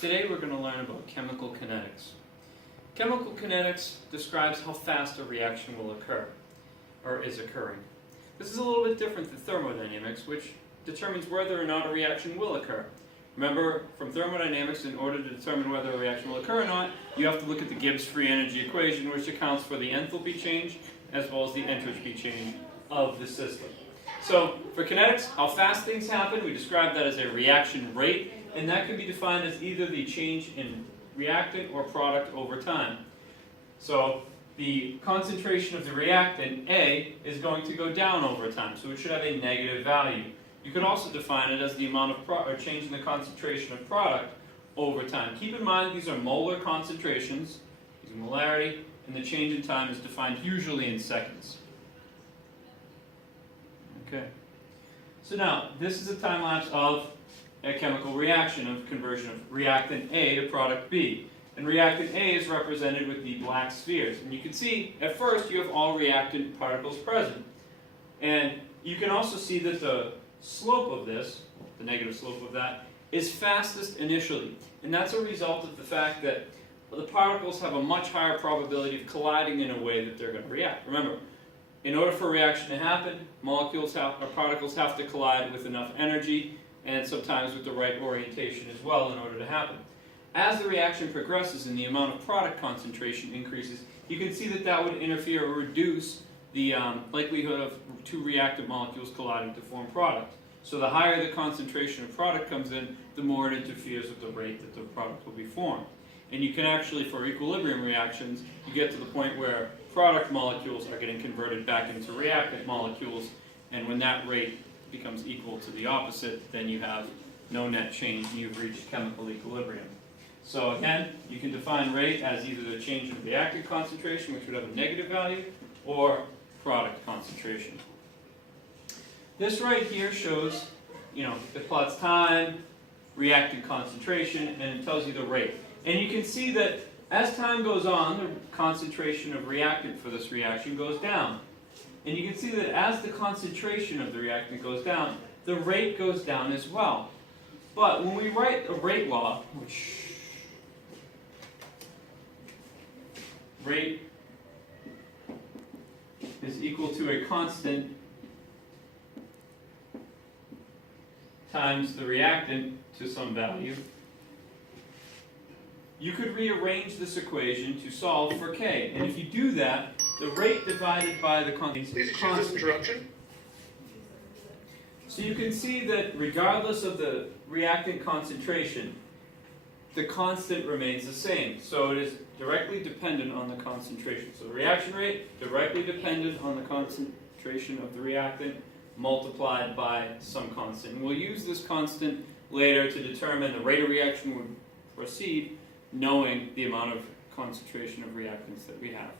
Today we're going to learn about chemical kinetics. Chemical kinetics describes how fast a reaction will occur, or is occurring. This is a little bit different than thermodynamics, which determines whether or not a reaction will occur. Remember, from thermodynamics, in order to determine whether a reaction will occur or not, you have to look at the Gibbs free energy equation, which accounts for the enthalpy change as well as the entropy change of the system. So, for kinetics, how fast things happen, we describe that as a reaction rate, and that can be defined as either the change in reactant or product over time. So, the concentration of the reactant, A, is going to go down over time, so it should have a negative value. You could also define it as the amount of change in the concentration of product over time. Keep in mind these are molar concentrations, using molarity, and the change in time is defined usually in seconds. Okay. So now, this is a time lapse of a chemical reaction of conversion of reactant A to product B. And reactant A is represented with the black spheres. And you can see, at first, you have all reactant particles present. And you can also see that the slope of this, the negative slope of that, is fastest initially. And that's a result of the fact that the particles have a much higher probability of colliding in a way that they're going to react. Remember, in order for a reaction to happen, particles have to collide with enough energy and sometimes with the right orientation as well in order to happen. As the reaction progresses and the amount of product concentration increases, you can see that that would interfere or reduce the likelihood of two reactant molecules colliding to form product. So the higher the concentration of product comes in, the more it interferes with the rate that the product will be formed. And you can actually, for equilibrium reactions, you get to the point where product molecules are getting converted back into reactant molecules, and when that rate becomes equal to the opposite, then you have no net change and you've reached chemical equilibrium. So again, you can define rate as either the change in reactant concentration, which would have a negative value, or product concentration. This right here shows, it plots time, reactant concentration, and it tells you the rate. And you can see that as time goes on, the concentration of reactant for this reaction goes down. And you can see that as the concentration of the reactant goes down, the rate goes down as well. But when we write a rate law, which rate is equal to a constant times the reactant to some value, you could rearrange this equation to solve for K. And if you do that, the rate divided by the constant is constant. So you can see that regardless of the reactant concentration, the constant remains the same. So it is directly dependent on the concentration. So the reaction rate, directly dependent on the concentration of the reactant, multiplied by some constant. And we'll use this constant later to determine the rate of reaction would proceed, knowing the amount of concentration of reactants that we have.